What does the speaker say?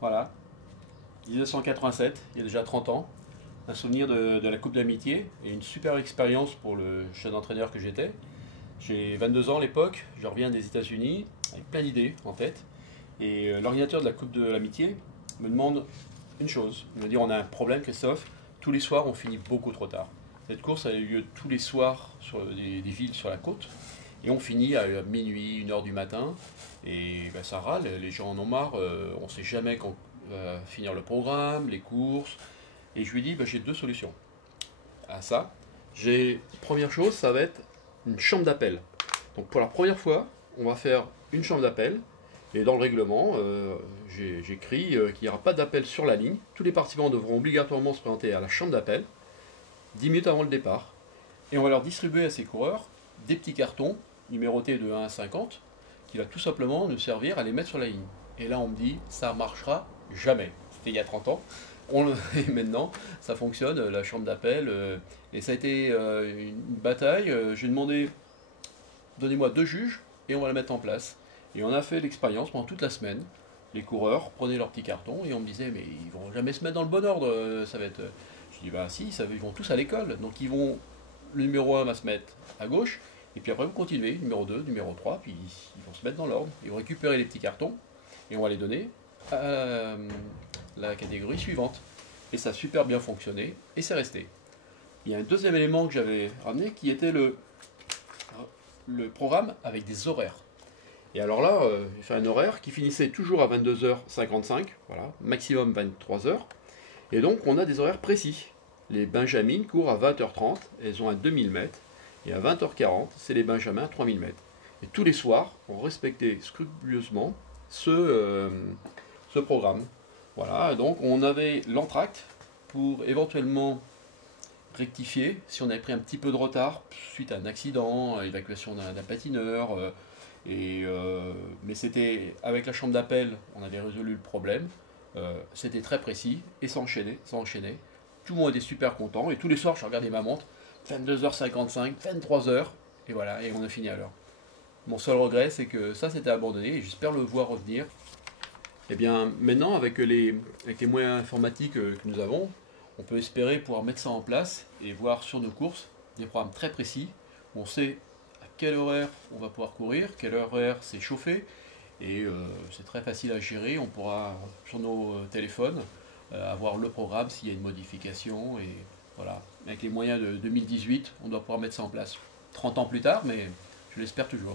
Voilà, 1987, il y a déjà 30 ans, un souvenir de la Coupe d'Amitié et une super expérience pour le jeune entraîneur que j'étais. J'ai 22 ans à l'époque, je reviens des États-Unis avec plein d'idées en tête. Et l'ordinateur de la Coupe de l'Amitié me demande une chose. Il me dit on a un problème Christophe, tous les soirs on finit beaucoup trop tard. Cette course a eu lieu tous les soirs sur des villes sur la côte. Et on finit à minuit, 1h du matin. Et ben, ça râle, les gens en ont marre, on ne sait jamais quand va finir le programme, les courses. Et je lui dis, ben, j'ai deux solutions à ça. Première chose, ça va être une chambre d'appel. Donc pour la première fois, on va faire une chambre d'appel. Et dans le règlement, j'écris qu'il n'y aura pas d'appel sur la ligne. Tous les participants devront obligatoirement se présenter à la chambre d'appel 10 minutes avant le départ. Et on va leur distribuer à ces coureurs des petits cartons numérotés de 1 à 50 qui va tout simplement nous servir à les mettre sur la ligne. Et là on me dit, ça marchera jamais. C'était il y a 30 ans. Et maintenant, ça fonctionne, la chambre d'appel. Et ça a été une bataille. J'ai demandé, donnez-moi 2 juges et on va la mettre en place. Et on a fait l'expérience pendant toute la semaine. Les coureurs prenaient leurs petits cartons et on me disait, mais ils vont jamais se mettre dans le bon ordre. Ça va être... Je dis, bah si, ils vont tous à l'école. Donc le numéro 1 va se mettre à gauche. Et puis après, vous continuez, numéro 2, numéro 3, puis ils vont se mettre dans l'ordre. Ils vont récupérer les petits cartons et on va les donner à la catégorie suivante. Et ça a super bien fonctionné et c'est resté. Il y a un deuxième élément que j'avais ramené qui était le programme avec des horaires. Et alors là, j'ai fait un horaire qui finissait toujours à 22h55, voilà, maximum 23h. Et donc on a des horaires précis. Les benjamines courent à 20h30, elles ont un 2000 mètres. Et à 20h40, c'est les benjamins à 3000 mètres. Et tous les soirs, on respectait scrupuleusement ce programme. Voilà, donc on avait l'entracte pour éventuellement rectifier si on avait pris un petit peu de retard suite à un accident, à l'évacuation d'un patineur. Mais c'était avec la chambre d'appel, on avait résolu le problème. C'était très précis et ça enchaînait. Tout le monde était super content et tous les soirs, je regardais ma montre. 22h55, 23h, et voilà, et on a fini à l'heure. Mon seul regret, c'est que ça s'était abandonné, et j'espère le voir revenir. Et bien, maintenant, avec les moyens informatiques que nous avons, on peut espérer pouvoir mettre ça en place et voir sur nos courses des programmes très précis, où on sait à quel horaire on va pouvoir courir, quel horaire c'est chauffé, et c'est très facile à gérer. On pourra, sur nos téléphones, avoir le programme s'il y a une modification, et voilà, avec les moyens de 2018, on doit pouvoir mettre ça en place. 30 ans plus tard, mais je l'espère toujours.